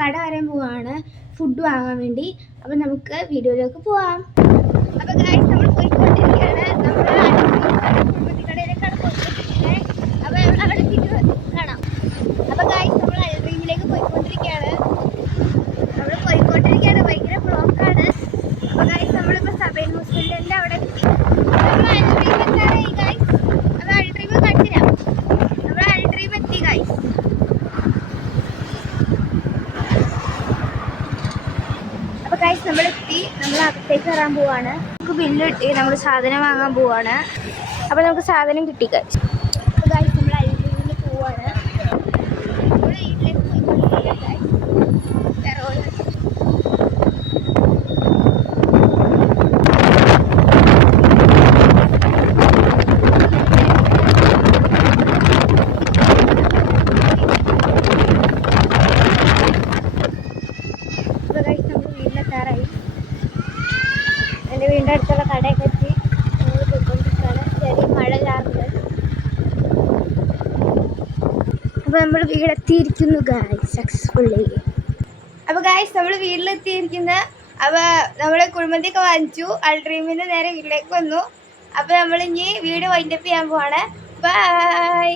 കട വരാൻ പോവാണ് ഫുഡ് വാങ്ങാൻ വേണ്ടി. അപ്പം നമുക്ക് വീഡിയോയിലേക്ക് പോവാം. അപ്പം ഗൈസ് നമ്മൾ പോയിക്കൊണ്ടിരിക്കുകയാണ്. നമ്മൾ കടയിലേക്കാണ് പോയിക്കൊണ്ടിരിക്കുന്നത്. അപ്പം അവിടെ കാണാം. അപ്പം ഗൈസ് നമ്മൾ അൽഡ്രീമിലേക്ക് പോയിക്കൊണ്ടിരിക്കുകയാണ്. ഭയങ്കര ബ്ലോക്കാണ്. അപ്പം ഗൈസ് നമ്മളിപ്പോൾ സബൈൻ ഹോസ്പിറ്റലിൻ്റെ അവിടെ എത്തി. നമ്മൾ അൽഡ്രീം എത്താറായി ഗൈസ്. അത് അൽഡ്രീം കണ്ടിരാം. നമ്മൾ അൽഡ്രീം എത്തി ഗൈസ്. അപ്പോൾ ഗൈസ് നമ്മളെത്തി. നമ്മൾ അകത്തേക്ക് കയറാൻ പോവാണ്. നമുക്ക് ബില്ല് കിട്ടി. നമ്മൾ സാധനം വാങ്ങാൻ പോവാണ്. അപ്പോൾ നമുക്ക് സാധനം കിട്ടി ഗൈസ്. അപ്പോൾ ഗൈസ് നമ്മൾ അൽഡ്രീമിൽ പോവാണ്. നമ്മൾ വീട്ടിലേക്ക് പോയി ഗൈസ്. എൻ്റെ വീടിൻ്റെ അടുത്തുള്ള കടയൊക്കെ എത്തി. ഞങ്ങൾ പോയിക്കൊണ്ടിരിക്കുകയാണ്. ചെറിയ മഴ ചാറുന്നത്. അപ്പോൾ നമ്മൾ വീടെത്തിയിരിക്കുന്നു ഗായ്സ് സക്സസ്ഫുള്ളി. അപ്പോൾ ഗായ്സ് നമ്മൾ വീട്ടിലെത്തിയിരിക്കുന്നത്. അപ്പോൾ നമ്മൾ കുഴിമന്തിയൊക്കെ വാങ്ങിച്ചു. അൽഡ്രീമിൻ്റെ നേരെ വീട്ടിലേക്ക് വന്നു. അപ്പോൾ നമ്മൾ ഇനി വീട് വൈൻഡപ്പ് ചെയ്യാൻ പോവാണ്. ബൈ.